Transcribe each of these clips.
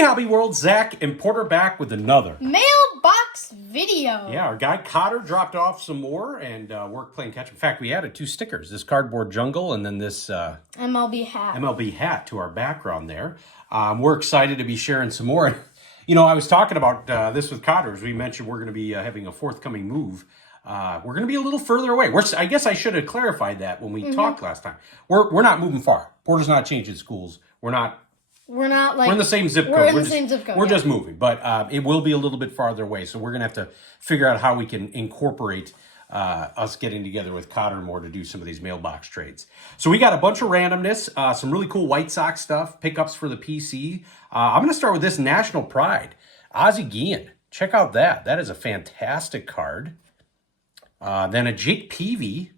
Hey, Hobby World, Zach and Porter back with another Mailbox video. Yeah, our guy Cotter dropped off some more and we're playing catch up. In fact, we added 2 stickers, this cardboard jungle and then this MLB hat to our background there. We're excited to be sharing some more. You know, I was talking about this with Cotter, as we mentioned we're going to be having a forthcoming move. We're going to be a little further away. I guess I should have clarified that when we talked last time. We're not moving far. Porter's not changing schools. We're in the same zip code. We're in the same zip code. We're just moving, but it will be a little bit farther away. So we're going to have to figure out how we can incorporate us getting together with Cotter more to do some of these mailbox trades. So we got a bunch of randomness, some really cool White Sox stuff, pickups for the PC. I'm going to start with this National Pride. Ozzie Guillen. Check out that. That is a fantastic card. Then a Jake Peavy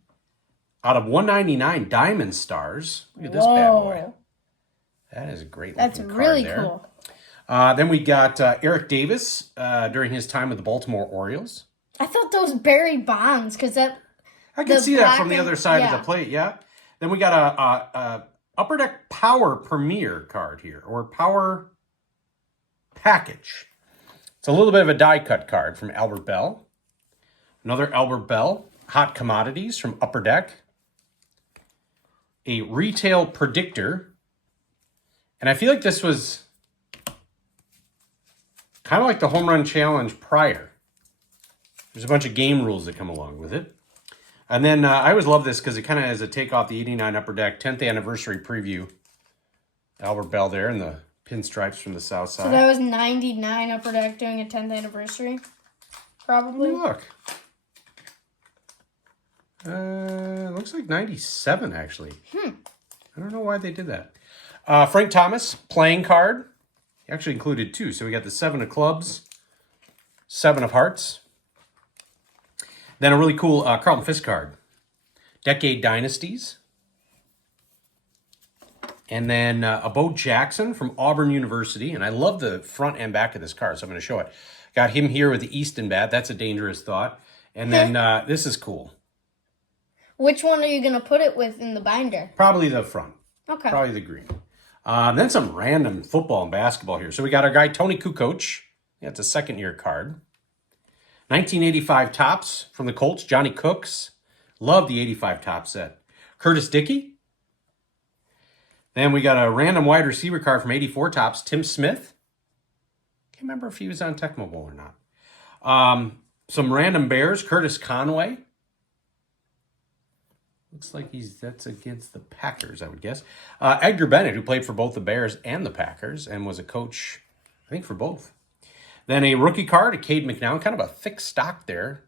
out of 199 Diamond Stars. Look at this bad boy. That is a great looking card. That's really cool. Then we got Eric Davis during his time with the Baltimore Orioles. I thought those Barry Bonds, because that... I can see that from the other side of the plate, yeah. Then we got a Upper Deck Power Premier card here, or Power Package. It's a little bit of a die-cut card from Albert Bell. Another Albert Bell. Hot Commodities from Upper Deck. A Retail Predictor. And I feel like this was kind of like the Home Run Challenge prior. There's a bunch of game rules that come along with it. And then I always love this because it kind of has a take off the 89 Upper Deck 10th anniversary preview. Albert Bell there and the pinstripes from the south side. So that was 99 Upper Deck doing a 10th anniversary? Probably. Look. Looks like 97 actually. I don't know why they did that. Frank Thomas, playing card. He actually included 2. So we got the 7 of clubs, 7 of hearts. Then a really cool Carlton Fisk card. Decade Dynasties. And then a Bo Jackson from Auburn University. And I love the front and back of this card, so I'm going to show it. Got him here with the Easton bat. That's a dangerous thought. And then this is cool. Which one are you going to put it with in the binder? Probably the front. Okay. Probably the green. Then some random football and basketball here. So we got our guy, Tony Kukoc. That's a second-year card. 1985 Topps from the Colts, Johnny Cooks. Love the 85 Topps set. Curtis Dickey. Then we got a random wide receiver card from 84 Topps, Tim Smith. Can't remember if he was on Tecmo Bowl or not. Some random Bears, Curtis Conway. Looks like that's against the Packers, I would guess. Edgar Bennett, who played for both the Bears and the Packers and was a coach, I think, for both. Then a rookie card, a Cade McNown, kind of a thick stock there.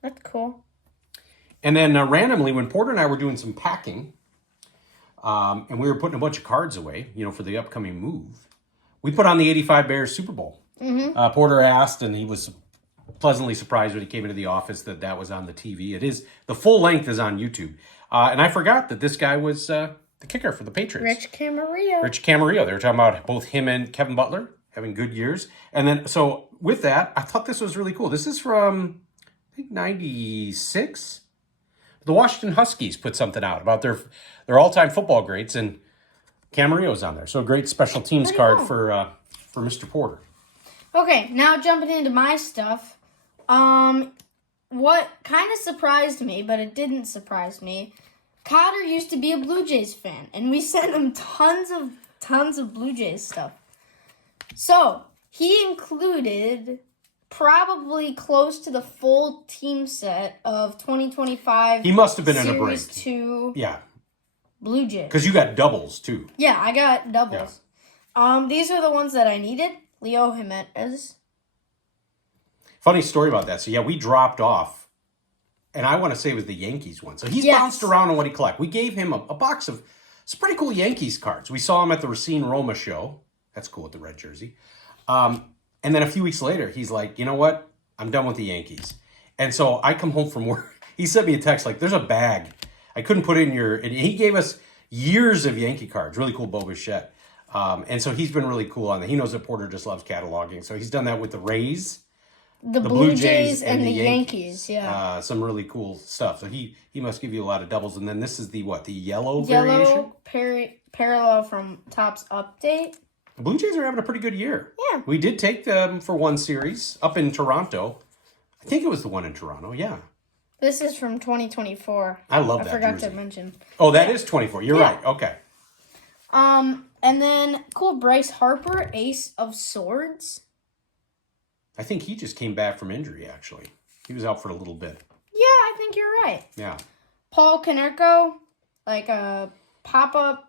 That's cool. And then randomly, when Porter and I were doing some packing, and we were putting a bunch of cards away, you know, for the upcoming move, we put on the 85 Bears Super Bowl. Porter asked, and he was pleasantly surprised when he came into the office that was on the TV. It is, the full length is on YouTube. And I forgot that this guy was the kicker for the Patriots. Rich Camarillo. Rich Camarillo. They were talking about both him and Kevin Butler having good years. And then, so with that, I thought this was really cool. This is from, I think, 96. The Washington Huskies put something out about their all-time football greats, and Camarillo's on there. So a great special teams card for Mr. Porter. Okay, now jumping into my stuff. What kind of surprised me, but it didn't surprise me, Cotter used to be a Blue Jays fan, and we sent him tons of Blue Jays stuff. So, he included probably close to the full team set of 2025. He must have been in a break. Series 2 Blue Jays. Because you got doubles, too. Yeah, I got doubles. Yeah. These are the ones that I needed. Leo Jimenez. Funny story about that. So, yeah, we dropped off, and I want to say it was the Yankees one. So, he's bounced around on what he collects. We gave him a box of some pretty cool Yankees cards. We saw him at the Racine Roma show. That's cool with the red jersey. And then a few weeks later, he's like, you know what? I'm done with the Yankees. And so, I come home from work. He sent me a text like, there's a bag. I couldn't put it in your... And he gave us years of Yankee cards. Really cool Bo Bichette. And so, he's been really cool on that. He knows that Porter just loves cataloging. So, he's done that with the Rays. The Blue Jays and the Yankees, yeah. Some really cool stuff. So he must give you a lot of doubles. And then this is the yellow variation? Yellow parallel from Topps Update. The Blue Jays are having a pretty good year. Yeah. We did take them for one series up in Toronto. I think it was the one in Toronto, yeah. This is from 2024. I love that I forgot jersey. to mention. Oh, that is 24. You're right. Okay. And then cool Bryce Harper, Ace of Swords. I think he just came back from injury, actually. He was out for a little bit. Yeah, I think you're right. Yeah. Paul Konerko, like a pop-up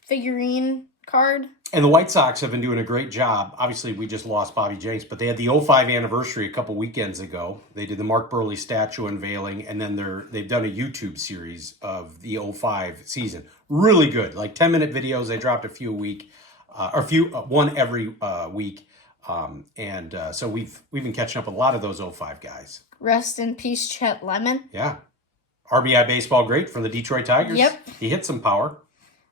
figurine card. And the White Sox have been doing a great job. Obviously, we just lost Bobby Jenks, but they had the 05 anniversary a couple weekends ago. They did the Mark Burley statue unveiling, and then they've done a YouTube series of the 05 season. Really good, like 10-minute videos. They dropped a few a week, one every week. So we've been catching up with a lot of those 05 guys. Rest in peace, Chet Lemon. Yeah. RBI baseball great from the Detroit Tigers. Yep. He hit some power.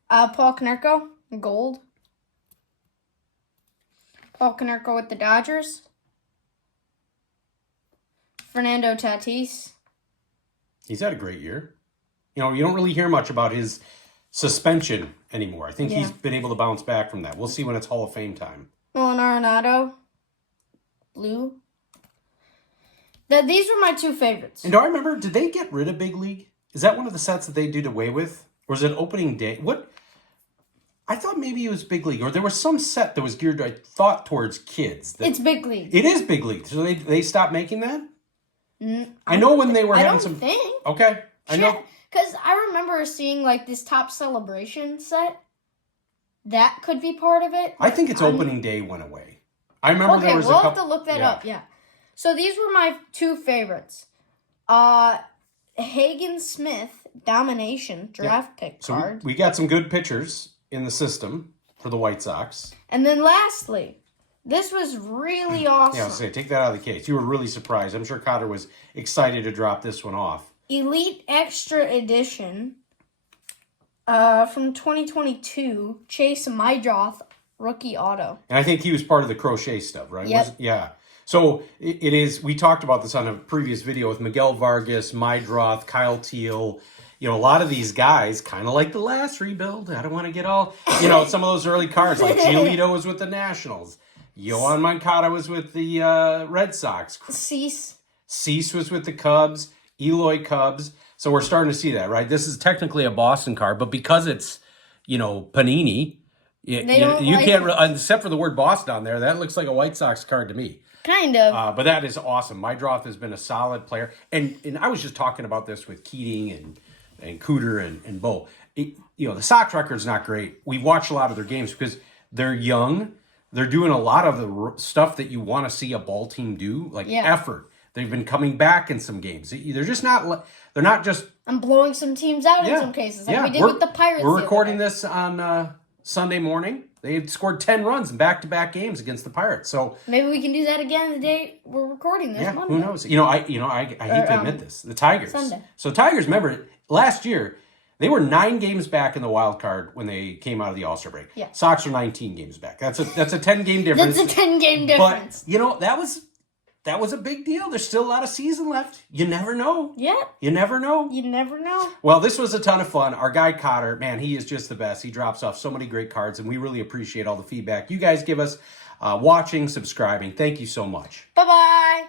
Paul Konerko, gold. Paul Konerko with the Dodgers. Fernando Tatis. He's had a great year. You know, you don't really hear much about his suspension anymore. I think he's been able to bounce back from that. We'll see when it's Hall of Fame time. Nolan Arenado. Blue. These were my two favorites. And do I remember, did they get rid of Big League? Is that one of the sets that they did away with? Or was it opening day? What? I thought maybe it was Big League. Or there was some set that was geared, I thought, towards kids. It's Big League. It is Big League. So they stopped making that? I know when they were having some... I don't think. Okay. I know. Because I remember seeing, like, this Top Celebration set. That could be part of it. I think it's opening day went away. I remember there was a couple... we'll have to look that up, yeah. So these were my two favorites. Hagen Smith, Domination, draft pick card. So we got some good pitchers in the system for the White Sox. And then lastly, this was really awesome. Yeah, I was saying, take that out of the case. You were really surprised. I'm sure Cotter was excited to drop this one off. Elite Extra Edition from 2022, Chase Mydroth, rookie auto. And I think he was part of the crochet stuff, right? Yep. Yeah. So it is, we talked about this on a previous video with Miguel Vargas, Mydroth, Kyle Teal. You know, a lot of these guys, kind of like the last rebuild. I don't want to get all, some of those early cards, like Giolito was with the Nationals. Yohan Moncada was with the Red Sox. Cease was with the Cubs. Eloy Cubs. So we're starting to see that, right? This is technically a Boston card, but because it's, Panini, you can't, except for the word Boston on there, that looks like a White Sox card to me. Kind of. But that is awesome. Mydroth has been a solid player. And I was just talking about this with Keating and Cooter and Bo. The Sox record's not great. We watch a lot of their games because they're young. They're doing a lot of the stuff that you want to see a ball team do, like effort. They've been coming back in some games. They're just not. They're not just. I'm blowing some teams out in some cases, like we did with the Pirates. We're recording this on Sunday morning. They had scored 10 runs in back-to-back games against the Pirates. So maybe we can do that again the day we're recording this. Monday. Who knows? I hate to admit this. The Tigers. Sunday. So Tigers, remember last year they were 9 games back in the wild card when they came out of the All-Star break. Yeah. Sox are 19 games back. That's a 10-game difference. That's a 10-game difference. But that was a big deal. There's still a lot of season left. You never know. Yeah. You never know. You never know. Well, this was a ton of fun. Our guy Cotter, man, he is just the best. He drops off so many great cards, and we really appreciate all the feedback you guys give us, watching, subscribing. Thank you so much. Bye-bye.